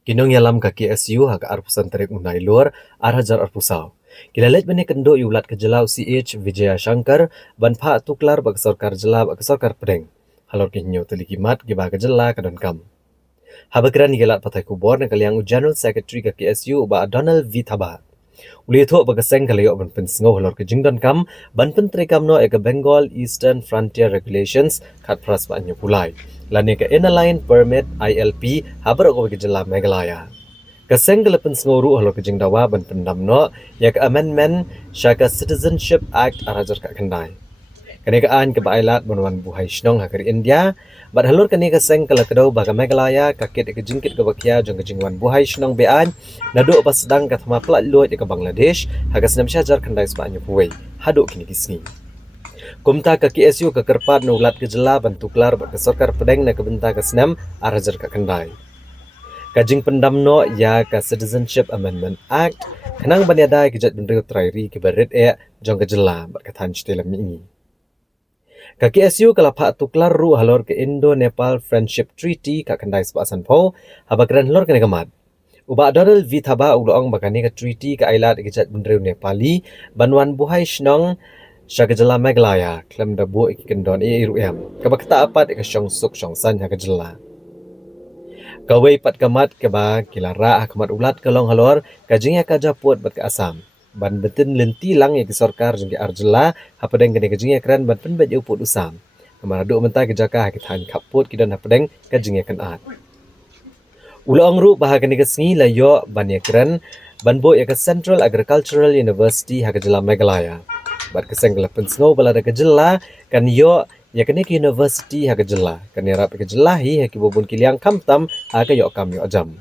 Kinong yalam ka KSU haka arpusan tarik unai luar arhajar arpusau. Kilalet bani kendo yulat ke jelau CH Vijaya Shankar ban pha tuklar bag sarkar jela bag sarkar pedeng. Halor kinyo telikimat giba ke jela kadon kam. Habakran gilat patai kubor na kaliang General Secretary ka KSU ba Donald V Thaba. Uli tho bag seng kalayo ban pen sngo halor ke jingdon kam ban pen trekam no eka Bengal Eastern Frontier Regulations khat pras ba anyo pulai. Lani ka Inline Permit ILP habar ko ke jela Meghalaya. Kaseng kelepen senguru halo kejing dawa ban pendam no yak amendment syaka Citizenship Act arajar ka kendai. Kenekaan ke bailat bonwan buhai shnong hakar India bat halur kene kaseng kala kedau baga Meghalaya kakit ke jingkit ke bakia jong kejingwan buhai shnong bean nadu pas sedang ka thama plat luat ke Bangladesh hagas nam syajar kendai sebanyak puai haduk kini kisni. Kumta ka KSU ke kerpat nulat ke jela bantuklar bat ke sarkar pedeng na kebenta ke senam arajar ka kendai. Kajing pendamno ya ka Citizenship Amendment Act kenang banyadai kejat bendera trairi ke berit jong kejela bat katan citelam ini. Ka KSU kalapa tuklar ru halor ke Indo-Nepal Friendship Treaty ka kendai sebasan po habakran halor kene gamat. Uba Donald V Thaba uloong bakani ka treaty ka ailat kejat bendera Nepali banwan buhai shnong syakajela Meghalaya klem dabu ikendon iruem. Kabakta apat ka syong suk syong san hakajela. Kawai pat kamat ke ba kilara kamat ulat kalong halor kajingya kaja puat bat ke Asam. Ban betin lenti lang ya ke sarkar jengki arjela hapadeng kene kajingya kran ban pen bat uput usam. Kamara do menta ke jaka hakithan kaput kidan hapadeng kajingya kan at. Ulong ru bahagani ke sengi layo ban ya kran ban bo ya ke Central Agricultural University hakajela Meghalaya. Bat keseng kelapen snow balada kejela kan yo ya kene ke university ha kejela kan ya rap kejela hi ha kibubun kiliang kamtam ha ka yo kam yo jam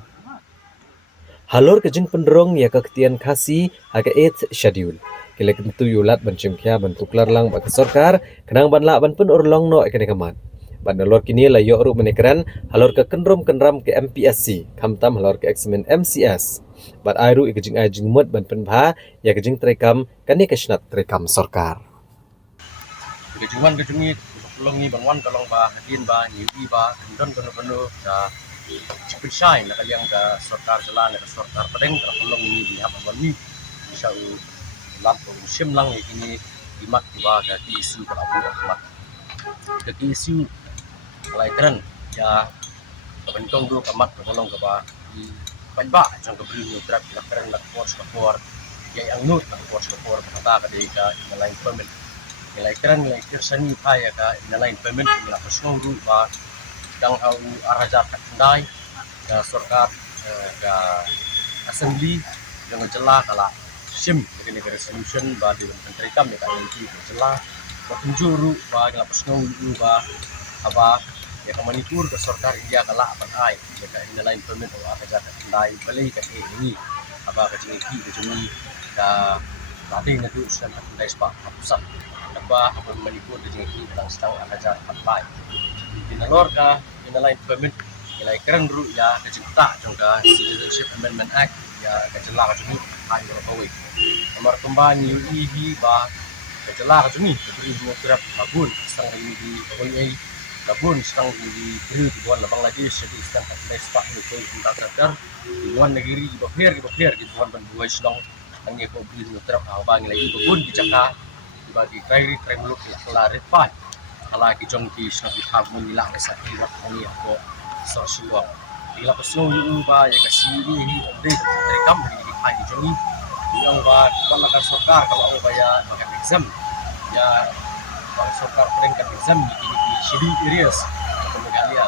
halor kejing pendrong ya ka ketian khasi ha ka 8th schedule kile kentu yulat ban chimkhya ban tuklar lang ba ka sarkar kenang ban la ban pun urlong no kene kamat ban lor kini la yo ru menekran halor ka kenrom kenram ke MPSC kamtam halor ke examen MCS bat airu ikejing ajing mut ban pen bha ya kejing trekam kane kesnat trekam sarkar Kejuan kejungi pelongi bangun kalong ba hadin ba niwi ba kendon kono da cepet shine na kaliang da sarkar jalan da sarkar pedeng da pelong ini di hab ban ni bisa lampu sim lang ini dimak ba da ki isu ka abu mat da ki isu lai keren ya bentong do kamat ka pelong ka ba di banba jong ka bri ni trap la keren la force ka for ya yang nut ka force ka for kata ka de ka lain permit nilai keren nilai seni paya ka nilai payment nilai pesnuru ba dang au araja kendai ka sarkar ka assembly yang jela kala sim dengan resolution ba di menteri kam ya ka jela ba tunjuru ba nilai pesnuru ba apa ya ka manipur ka sarkar India kala apa ai ya ka nilai payment au araja kendai balai ka ini apa ka jeni ka jeni ka tadi na tu sudah kendai spa pusat ba habang manipur di jengki dalam sedang araja patpai dinalor ka dinalain permit nilai keren ru ya kecipta jongka Citizenship Amendment Act ya kecela ka juni hai ro kawi nomor kembani ibi ba kecela ka juni beri dua kerap babun sang ini di OEA babun sang di beri di buan labang lagi jadi sedang pakai spak ni ko untuk traktor di buan negeri di bakir di buan banduai sedang angge ko beri dua kerap abang lagi babun di Jakarta bagi kairi kremluk la klarit pa ala ki jong ki sna bi thab mun la sa ki wa ni ko so suwa ila ko so yu ba ya ka si ni update dari kam ni kai ki jong ni yang ba wala ka sarkar kalau ba ya maka exam ya ba sarkar peringkat exam ni ki schedule areas ko megalia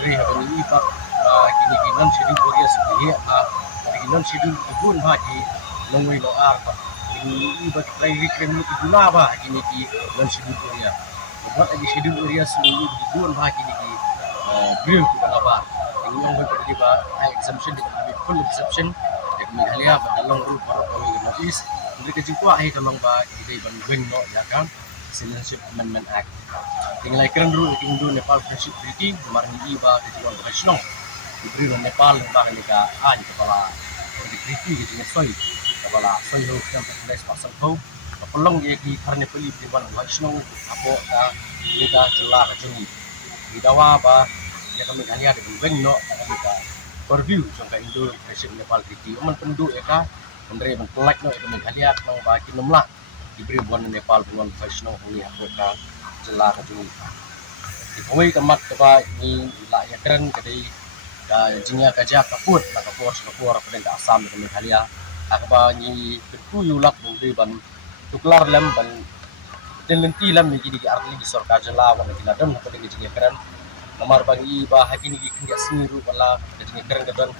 dari ha ni pa ba kini ki non schedule areas ni ha ki non schedule bun ba ki nongoi no ar ini bagi lagi kremluk guna ba kini ki non schedule area buat lagi schedule area semua di buan ba kini ki grill ku ba ini yang berarti ba exemption di kami full exception ya kami halia badalong ru baru kami notice mereka jingkwa ai kalong ba ide ban wing no ya kan Citizenship Amendment Act tinggal keren ru Indo Nepal Friendship Treaty kemarin ini ba di jual ba diberi Nepal ba ni ka kepala di treaty gitu soi kepala soi lo yang terkait pasal kau pelong ye ki karne peli diwan wajno apo ka kita celah ka juni di dawa ba ya kami kali ada beng no kami ka review jangka Indo Presiden Nepal Kriti oman penduk ya ka Andre mentolak no itu Meghalaya nang ba kinumla diberi buan Nepal buan Vaishno huni ka jela ka juni Ipoi kamat kaba ni la ya keren kadai ka jingya kaja kaput la kapur kapur pada ka Assam ke Meghalaya akaba ni berku yulak budi ban tuklar lam ban lenti lam ni di arti di sorkar jela wan di ladam pada jingya keren nomor bagi bah hakini ki kinga smiru bala jingya keren kadon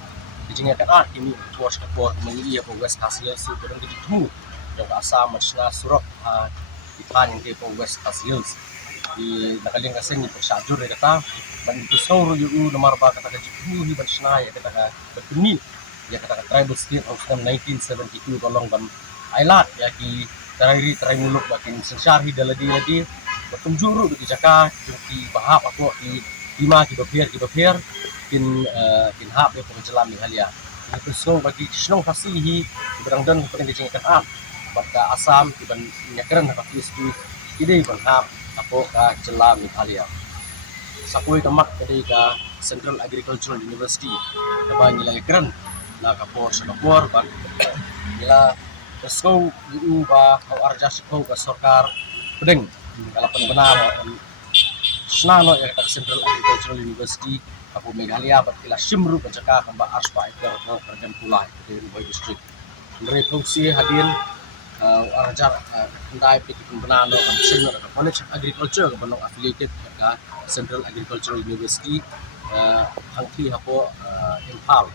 jingya kan kini tuas kapur mengi ya west hasil su kadon di tumu yang ka Assam masna surok di pan ke west hasil di nakaling kasing ni persajur ya kata ban kusau yu nomor ba kata jibu ni ban sna ya kata betuni ya kata tribal state of 1972 tolong ban ailat ya ki tarai muluk bakin sensar hi daladi betum juru di jaka jungki bahap aku di lima ki bapir kin hap ya penjelam ni halia ni kusau bagi snong fasihi berang dan pengen kan baka Assam di ban nyakran ka PSP ide ban hap apo ka jela Meghalaya sakui kamak kadai ka Central Agricultural University ba nila kran na kapor sa kapor bag nila kaso yu ba ka arja ko ka sarkar pedeng kala penbenar snano ya ka Central Agricultural University apo Meghalaya bat kila simru pajaka kamba arspa ikar no kerjam pulai di Boy District Andre fungsi hadir arajar ndai pikir benano senior College of Agriculture benong affiliated ka Central Agricultural University hangki hapo Impal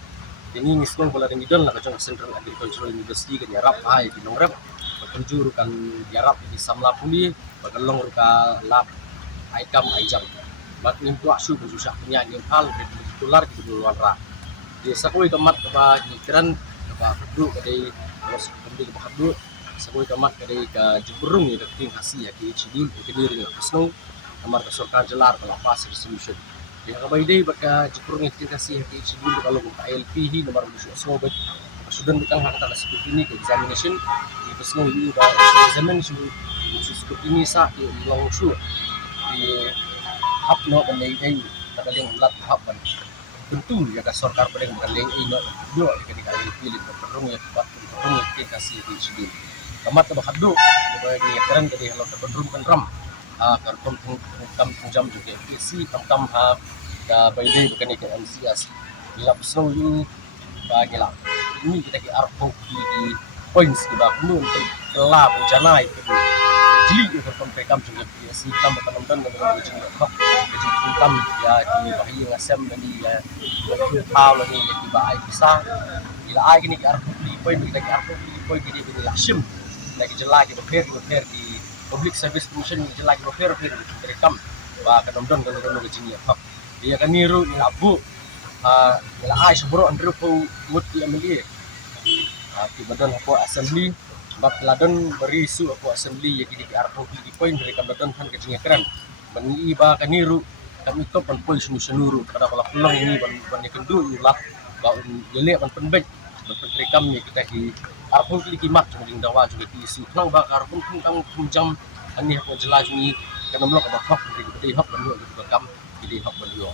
ini ngisong bola ring idon la ka Central Agricultural University kan yarap ai di nongrep penjuru kan yarap di samla puli bagalong ka lab aikam aijam mat nim tua su susah punya Impal dolar di luar ra di sakoi kamat ka ni kran ka kudu kadai terus kembali ka kudu sakoi kamat kadai ka jiburung ni king kasih ya ki chidul ke diri na kasno kamar ka sarkar jelar ka lapas resolution ya ka baydai baka jiburung ni king kasih ya ki chidul kalau ka LP hi nomor musuh sobet sudan butang hak ta scrutiny ke examination di kasno ni ba examination musuh scrutiny sa di long su di hap no ban dai tagaling lat hap ban tentu ya ka sarkar pedeng magaling ino do ka di ka LP li perung ya king kasih ki chidul kamat ka bakado bagi keren dari halon terbenrum kan ram kartom kam jam juga isi tam ha da bayi bukan ke MCS lap snow yu bagi lah ini kita ke arpo di points di bak nun lab janai ke jili ke kartom kam juga isi kam kan dengan jili kap jili kam ya di bayi ngasem dari hal ni di bayi bisa ila ai ni ke arpo di poin kita ke arpo di poin di lasim lagi jelagi bapir di public service commission jelagi bapir direkam ba kadon ke jini apa dia kan niru ni abu nila ai sabro andru po mut di amili di badan apa assembly bab ladon berisu apa assembly ya di arpo di point direkam badan kan ke jini keren bani ba kan niru kami to pan poin sunuru kada kala pulang ini ban kendu ulah ba jele ban penbek direkam ni kita di arpun kili kimak jeng dawa juga di isu nang bakar pun tentang jam ani hak jelas ni kana blok ba hak di hak ban yo di kam di hak ban yo